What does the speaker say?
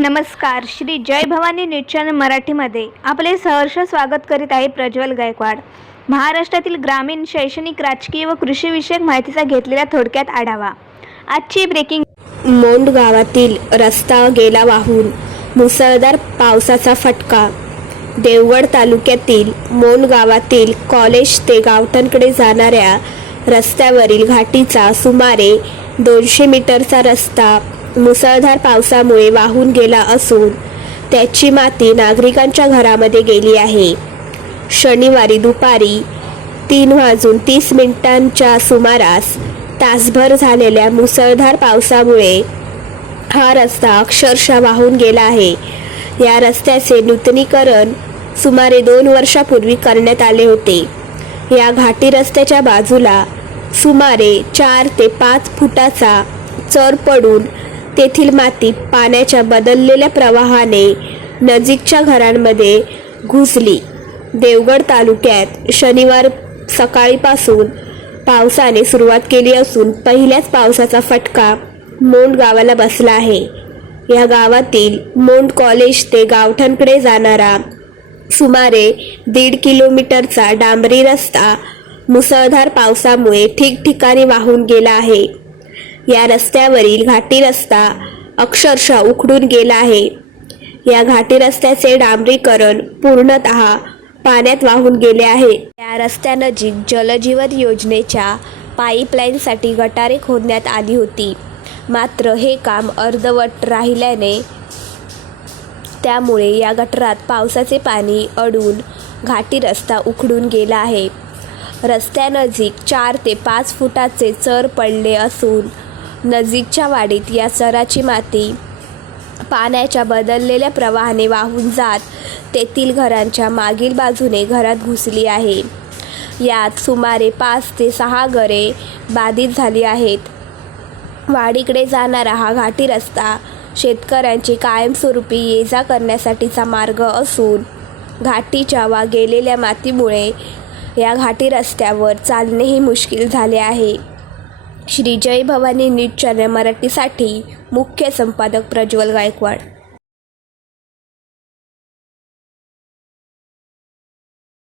नमस्कार Shri Jai Bhavani news channel मराठीमध्ये आपले सहर्ष स्वागत करीत आहे प्रज्वल गायकवाड. महाराष्ट्रातील ग्रामीण शैक्षणिक राजकीय व कृषीविषयक माहितीचा घेतलेला थोडक्यात आढावा. आजची ब्रेकिंग मोंड गावातील रस्ता गेला वाहून मुसळधार पावसाचा फटका. देवगड तालुक्यातील मोंड गावातील कॉलेज ते गावठणकडे जाणाऱ्या रस्त्यावरील घाटीचा सुमारे दोनशे मीटरचा रस्ता मुसळधार पावसामुळे वाहून गेला असून त्याची माती नागरिकांच्या घरामध्ये गेली आहे. शनिवारी दुपारी तीन वाजून तीस मिनिटांच्या सुमारास तासभर झालेल्या मुसळधार पावसामुळे हा रस्ता अक्षरशः वाहून गेला आहे. या रस्त्याचे नूतनीकरण सुमारे दोन वर्षापूर्वी करण्यात आले होते. या घाटी रस्त्याच्या बाजूला सुमारे चार ते पाच फुटाचा चर पडून तेथील माती पाण्याच्या बदललेल्या प्रवाहाने नजीकच्या घरांमध्ये घुसली. देवगड तालुक्यात शनिवार सकाळीपासून पावसाने सुरुवात केली असून पहिल्याच पावसाचा फटका मोंड गावाला बसला आहे. या गावातील मोंड कॉलेज ते गावठांकडे जाणारा सुमारे दीड किलोमीटरचा डांबरी रस्ता मुसळधार पावसामुळे ठिकठिकाणी वाहून गेला आहे. या रस्त्यावरील घाटी रस्ता अक्षरशः उखडून गेला आहे. या घाटी रस्त्याचे डांबरीकरण पूर्णतः पाण्यात वाहून गेले आहे. या रस्त्यानजीक जलजीवन योजनेच्या पाईपलाईनसाठी गटारे खोदण्यात आली होती. मात्र हे काम अर्धवट राहिल्याने त्यामुळे या गटारात पावसाचे पाणी अडून घाटी रस्ता उखडून गेला आहे. रस्त्यानजीक चार ते पाच फुटाचे चर पडले असून नजीकच्या वाडीत या सराची माती पाण्याच्या बदललेल्या प्रवाहाने वाहून जात तेथील घरांच्या मागील बाजूने घरात घुसली आहे. यात सुमारे पाच ते सहा घरे बाधित झाली आहेत. वाडीकडे जाणारा हा घाटी रस्ता शेतकऱ्यांची कायमस्वरूपी ये जा करण्यासाठीचा मार्ग असून घाटीच्या वा गेलेल्या मातीमुळे या घाटी रस्त्यावर चालणेही मुश्किल झाले आहे. श्री जय भवानी न्यूज चॅनल मराठीसाठी मुख्य संपादक प्रज्वल गायकवाड.